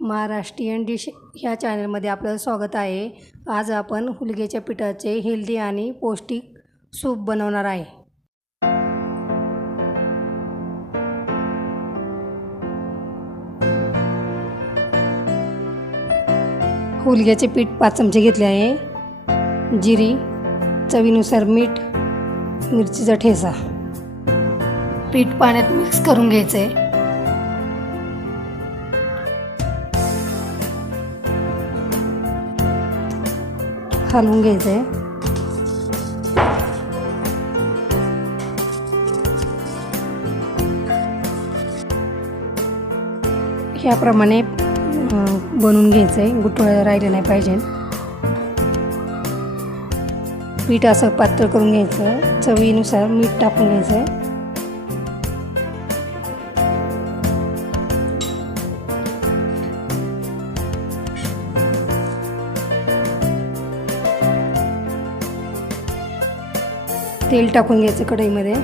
Maharashtrian dish ह्या चॅनलमध्ये आपलं स्वागत आहे. आज आपण हुलग्याच्या पिठाचे हेल्दी आणि पौष्टिक सूप बनवणार आहे. हुलग्याचे पीठ पाच चमचे घेतले आहे. जिरी चवीनुसार मीठ मिरचीचा ठेचा. पीठ पाण्यात मिक्स करून घ्यायचं आहे हलवून घ्यायचं आहे ह्याप्रमाणे बनवून घ्यायचं आहे गुठळ्या राहिले नाही पाहिजे. पीठ असं पातळ करून घ्यायचं. चवीनुसार मीठ टाकून घ्यायचं तेल टाकून घ्यायचं कढईमध्ये.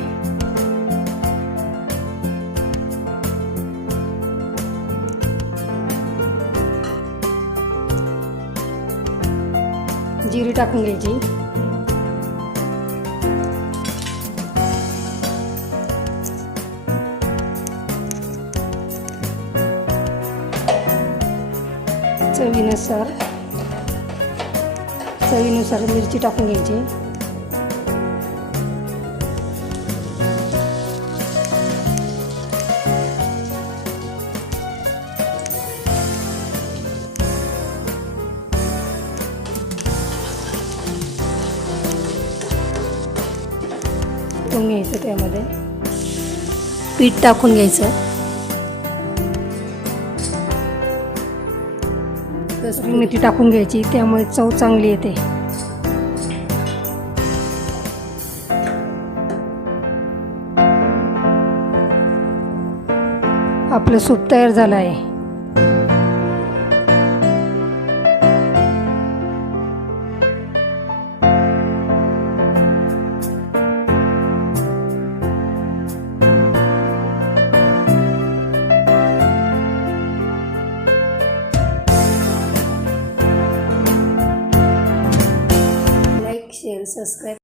जिरी टाकून घ्यायची. चवीनुसार चवीनुसार मिरची टाकून घ्यायची. टाकून घ्यायचं त्यामध्ये. पीठ टाकून घ्यायचं. कसरी मेथी टाकून घ्यायची त्यामुळे चव चांगली येते. आपलं सूप तयार झालं आहे. সাবস্ক্রাইব